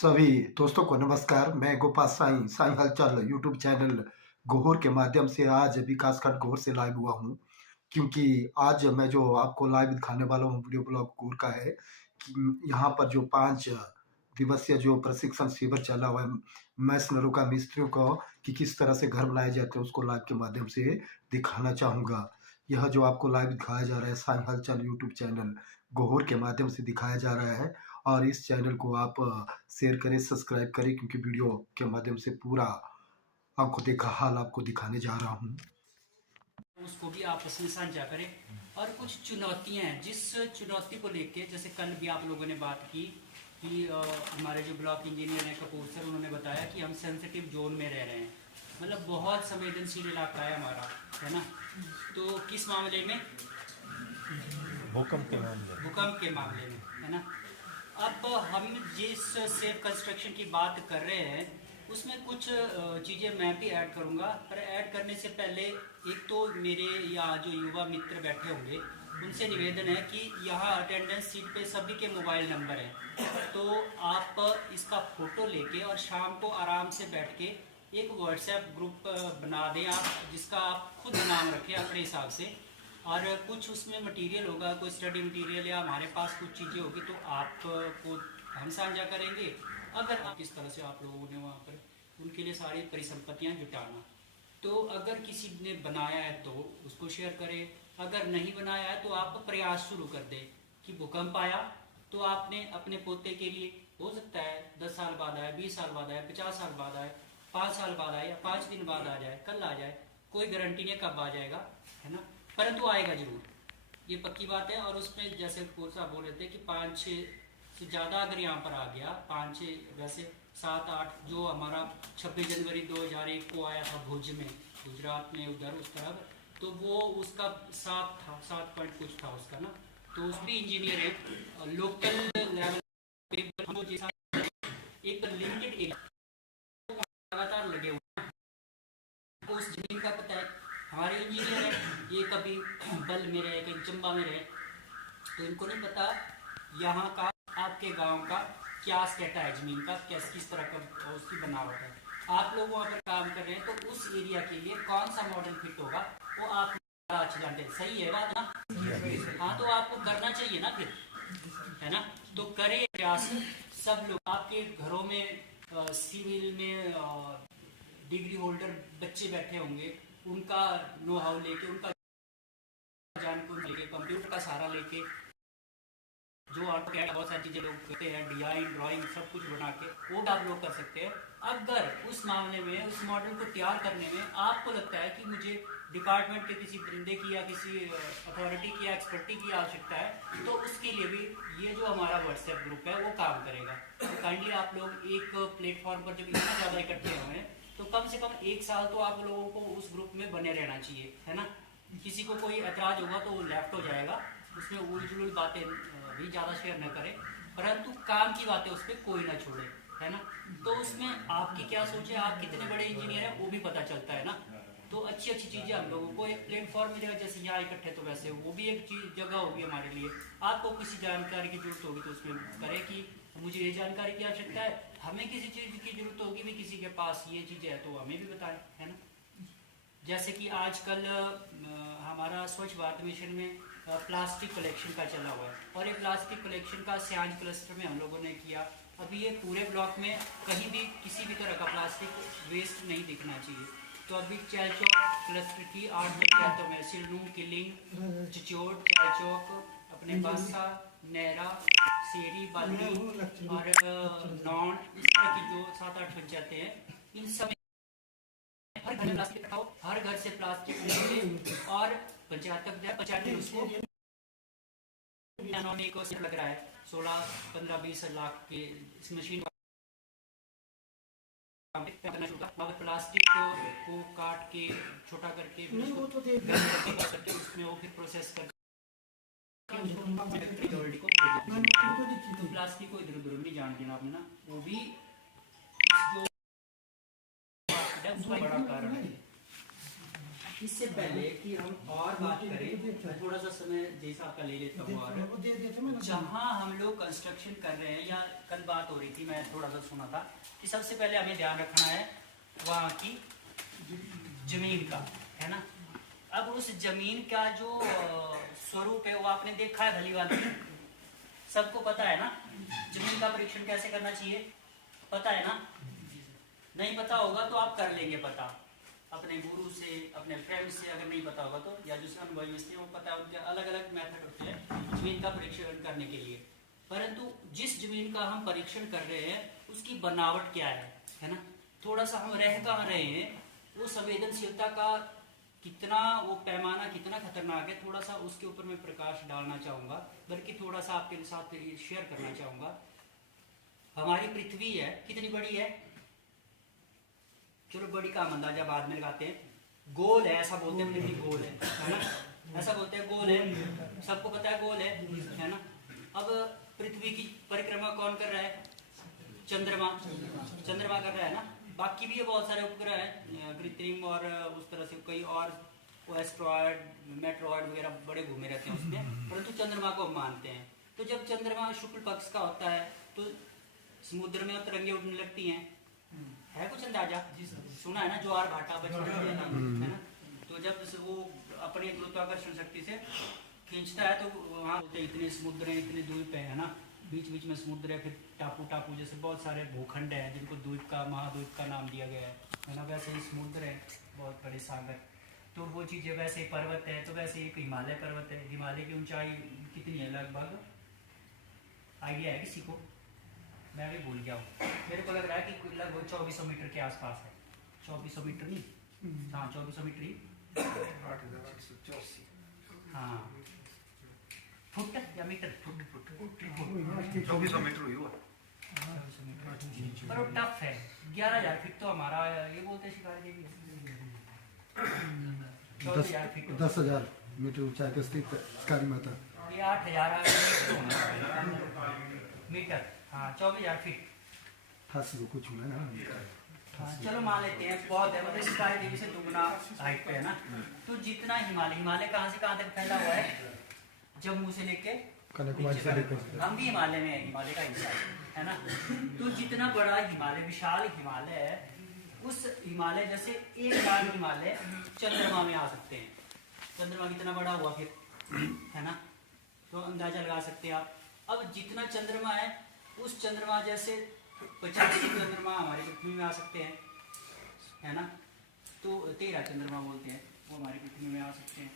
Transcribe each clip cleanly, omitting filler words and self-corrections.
सभी दोस्तों को नमस्कार। मैं गोपाल साईं साईं हलचल यूट्यूब चैनल गोहर के माध्यम से आज विकासखंड गोहर से लाइव हुआ हूँ, क्योंकि आज मैं जो आपको लाइव दिखाने वाला हूँ वीडियो ब्लॉग गोहर का है कि यहाँ पर जो 5 दिवसीय जो प्रशिक्षण शिविर चला हुआ है मैसनरों का, मिस्त्रियों को कि किस तरह से घर बनाए जाते हैं, उसको लाइव के माध्यम से दिखाना चाहूँगा। यह जो आपको लाइव दिखाया जा रहा है साईं हलचल यूट्यूब चैनल गोहर के माध्यम से दिखाया जा रहा है, और इस चैनल को आप शेयर करें, सब्सक्राइब करें, क्योंकि वीडियो के माध्यम से पूरा आंखों देखा हाल आपको दिखाने जा रहा हूँ। उसको भी आपस में साझा करें। और कुछ चुनौतियां हैं, जिस चुनौती को लेके जैसे कल भी आप लोगों ने बात की कि हमारे जो ब्लॉक इंजीनियर हैं कपूर सर, उन्होंने बताया कि हम सेंसिटिव जोन में रह रहे हैं, मतलब बहुत संवेदनशील इलाका है हमारा, है ना। तो किस मामले में? भूकंप के मामले में, है ना। अब हम जिस सेफ कंस्ट्रक्शन की बात कर रहे हैं उसमें कुछ चीज़ें मैं भी ऐड करूंगा, पर ऐड करने से पहले एक तो मेरे यहाँ जो युवा मित्र बैठे होंगे उनसे निवेदन है कि यहाँ अटेंडेंस सीट पे सभी के मोबाइल नंबर हैं, तो आप इसका फ़ोटो लेके और शाम को आराम से बैठ के एक व्हाट्सएप ग्रुप बना दें आप, जिसका आप खुद नाम रखें अपने हिसाब से, और कुछ उसमें मटेरियल होगा, कोई स्टडी मटेरियल या हमारे पास कुछ चीज़ें होगी तो आपको हम साझा करेंगे। अगर किस तरह से आप लोगों ने वहाँ पर उनके लिए सारी परिसंपत्तियाँ जुटाना, तो अगर किसी ने बनाया है तो उसको शेयर करें, अगर नहीं बनाया है तो आप प्रयास शुरू कर दें कि भूकंप आया तो आपने अपने पोते के लिए, हो सकता है 10 साल बाद आए, 20 साल बाद आए, 50 साल बाद आए, 5 साल बाद आए या 5 दिन बाद आ जाए, कल आ जाए, कोई गारंटी नहीं कब आ जाएगा, है ना, परंतु आएगा जरूर, ये पक्की बात है। और उसमें जैसे कपूर साहब बोल रहे थे कि 5-6 से ज़्यादा अगर यहाँ पर आ गया, 5-6 वैसे 7-8, जो हमारा 26 जनवरी 2001 को आया था भुज में, गुजरात में उधर उस तरफ, तो वो उसका 7 था, 7 पॉइंट कुछ था उसका ना, तो उस भी इंजीनियर है लोकल लेवल पे, एक लिमिटेड एरिया लगातार लगे हुए हैं, उस जमीन का पता है। हमारे इंजीनियर है, ये कभी बल में रहे, कहीं चंबा में रहे, तो इनको नहीं पता यहाँ का, आपके गांव का क्या स्टेटा है जमीन का, किस तरह का उसकी बनावट है। आप लोग वहाँ पर काम कर रहे हैं तो उस एरिया के लिए कौन सा मॉडल फिट होगा वो आप अच्छे जानते हैं, सही है बात ना। हाँ, तो आपको करना चाहिए ना फिर, है ना। तो करें प्रयास सब लोग, आपके घरों में सिविल में डिग्री होल्डर बच्चे बैठे होंगे, उनका नो हाउ लेके, उनका जानकारी लेके, कंप्यूटर का सहारा लेके, जो ऑटोकैड बहुत सारी चीज़ें लोग करते हैं, डिजाइन ड्राइंग सब कुछ बना के, वो आप लोग कर सकते हैं। अगर उस मामले में, उस मॉडल को तैयार करने में आपको लगता है कि मुझे डिपार्टमेंट के किसी बंदे की या किसी अथॉरिटी की या एक्सपर्टी की आवश्यकता है, तो उसके लिए भी ये जो हमारा व्हाट्सएप ग्रुप है वो काम करेगा। तो काइंडली आप लोग एक प्लेटफॉर्म पर जब इतना ज़्यादा इकट्ठे हुए हैं तो कम से कम 1 साल तो आप लोगों को उस ग्रुप में बने रहना चाहिए, है ना। किसी को कोई ऐतराज होगा तो वो लेफ्ट हो जाएगा, उसमें उलझुल बातें भी ज़्यादा शेयर न करें, परंतु काम की बातें उस पर कोई ना छोड़े, है ना। तो उसमें आपकी क्या सोच है, आप कितने बड़े इंजीनियर हैं वो भी पता चलता है ना। तो अच्छी अच्छी चीज़ें हम लोगों को एक प्लेटफॉर्म मिलेगा, जैसे यहाँ इकट्ठे, तो वैसे वो भी एक चीज़ जगह होगी हमारे लिए। आपको किसी जानकारी की जरूरत होगी तो उसमें करें कि मुझे ये जानकारी की आवश्यकता है, हमें किसी चीज़ की जरूरत होगी भी, किसी के पास ये चीज़ें है तो हमें भी बताएं, है ना। जैसे कि आजकल हमारा स्वच्छ भारत मिशन में प्लास्टिक कलेक्शन का चला हुआ है, और ये प्लास्टिक कलेक्शन का सियांज क्लस्टर में हम लोगों ने किया। अभी ये पूरे ब्लॉक में कहीं भी किसी भी तरह का प्लास्टिक वेस्ट नहीं दिखना चाहिए। तो अभी चैलचौक क्लस्टर की 8 पंचायतों में सिलनू, किलिंग, चिचोट, चैलचौक, अपने बासा, नहरा, सेरी, बाली और नौन, इस तरह की जो 7-8 पंचायतें हैं, इन सब हर घर में प्लास्टिक रखाओ, हर घर से प्लास्टिक निकाले और पंचायत तक जाए। पंचायत में उसको लग रहा है 16-15-20 लाख के इस मशीन मगर प्लास्टिक को काट के छोटा करके उसमें वो फिर प्रोसेस कर तो प्लास्टिक को इधर उधर नहीं जान देना आपने ना, वो भी जो बड़ा कारण है। इससे पहले कि हम और बात करें, मैं थोड़ा सा समय जैसा आपका ले लेता हूँ। और जहाँ हम लोग कंस्ट्रक्शन कर रहे हैं, या कल बात हो रही थी, मैं थोड़ा सा सुना था कि सबसे पहले हमें ध्यान रखना है वहाँ की जमीन का, है ना। अब उस जमीन का जो स्वरूप है वो आपने देखा है भली बात, सबको पता है ना जमीन का परीक्षण कैसे करना चाहिए, पता है ना। नहीं पता होगा तो आप कर लेंगे पता अपने गुरु से, अपने फ्रेंड से। अगर नहीं पता होगा तो, या जो अनुभवी मिस्त्री वो पता है, उनके अलग अलग मेथड होते हैं जमीन का परीक्षण करने के लिए। परंतु जिस जमीन का हम परीक्षण कर रहे हैं उसकी बनावट क्या है ना। थोड़ा सा हम रह कहाँ रहे हैं, वो संवेदनशीलता का कितना, वो पैमाना कितना खतरनाक है, थोड़ा सा उसके ऊपर मैं प्रकाश डालना चाहूँगा, बल्कि थोड़ा सा आपके साथ शेयर करना चाहूँगा। हमारी पृथ्वी है, कितनी बड़ी है, चलो बड़ी का अंदाजा बाद में लगाते हैं। गोल है, ऐसा बोलते हैं पृथ्वी गोल है ना, ऐसा बोलते हैं गोल है, सबको पता है गोल है ना। अब पृथ्वी की परिक्रमा कौन कर रहा है, चंद्रमा कर रहा है ना। बाकी भी बहुत सारे उपग्रह हैं कृत्रिम, और उस तरह से कई और एस्ट्रॉयड, मेट्रॉयड वगैरह बड़े घूमे रहते हैं उसमें, परंतु चंद्रमा को हम मानते हैं। तो जब चंद्रमा शुक्ल पक्ष का होता है तो समुद्र में तरंगे उड़ने लगती हैं, है कुछ अंदाजा, सुना है ना, ज्वार भाटा बचपन है ना। तो जब वो अपनी गुरुत्वाकर्षण शक्ति से खींचता है तो वहाँ इतने समुद्र हैं, इतने द्वीप है ना, बीच बीच में समुद्र है, फिर टापू जैसे बहुत सारे भूखंड हैं जिनको द्वीप का, महाद्वीप का नाम दिया गया है ना। वैसे ही समुद्र है, बहुत बड़े सागर, तो वो चीज़ें वैसे ही पर्वत है, तो वैसे एक हिमालय पर्वत है। हिमालय की ऊंचाई कितनी है, लगभग आइडिया है किसी को, मैं भी भूल गया हूँ, मेरे को लग रहा है कि लगभग 2400 मीटर के आसपास है। 2400 मीटर नहीं, हाँ 2400 मीटर ही, 8,884 हाँ फुट या मीटर, फुट 2400 मीटर हुई हुआ। पर वो टफ है। 11,000 फीट तो हमारा ये बोलते हैं शिकारी देवी, 14,000 फीट, 10,000 मीटर ऊंचाई पर स्थित काली माता। ये 8,000 मीटर, हाँ 24,000 फीट, 88 कुछ हुआ ना। हाँ, चलो मान लेते हैं बहुत है, मतलब शिकारी देवी से दुगना हाइट पे है ना। तो जितना हिमालय कहाँ से कहाँ तक फैला हुआ है, जम्मू से लेके कन्याकुमारी से लेकर, हम भी हिमालय में है, हिमालय का हिस्सा है ना। तो जितना बड़ा हिमालय, विशाल हिमालय है, उस हिमालय जैसे एक लाख हिमालय चंद्रमा में आ सकते हैं। चंद्रमा कितना बड़ा हुआ फिर, है ना, तो अंदाजा लगा सकते हैं आप। अब जितना चंद्रमा है, उस चंद्रमा जैसे 85 चंद्रमा हमारी पृथ्वी में आ सकते हैं, है ना। तो 13 चंद्रमा बोलते हैं, वो हमारी पृथ्वी में आ सकते हैं।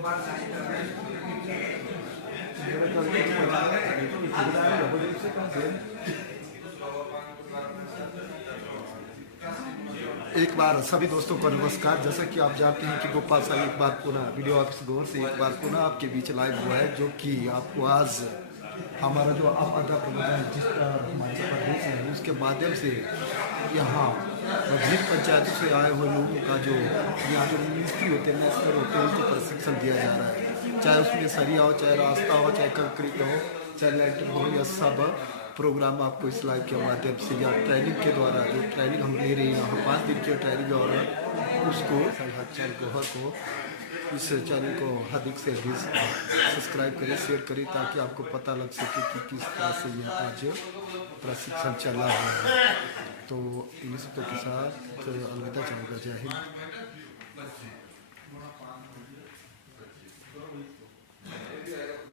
एक बार सभी दोस्तों को नमस्कार। जैसा कि आप जानते हैं कि गोपाल साई एक बार पुनः वीडियो ऑफिस गौर से एक बार पुनः आपके बीच लाइव हुआ है, जो कि आपको आज हमारा जो आपदा प्रबंधन जिस हमारे प्रदेश है उसके माध्यम से यहाँ विभिन्न पंचायतों से आए हुए लोगों का जो यहाँ जो मिनिस्ट्री होते हैं, नेशनल होते हैं, उनको प्रशिक्षण दिया जा रहा है। चाहे उसमें सरिया हो, चाहे रास्ता हो, चाहे कंक्रीट हो, चाहे लैंटर हो, यह सब प्रोग्राम आपको इस लाइव के माध्यम से या ट्रेनिंग के द्वारा जो ट्रेनिंग हम ले रहे हैं यहाँ 5 दिन की ट्रेनिंग और उसको चैनल गोहर को इस चैनल को अधिक से अधिक सब्सक्राइब करें, शेयर करें, ताकि आपको पता लग सके कि किस तरह से यह आज प्रशिक्षण चल रहा है। तो इन सबके साथ अलविदा चाहूँगा। जय हिंद।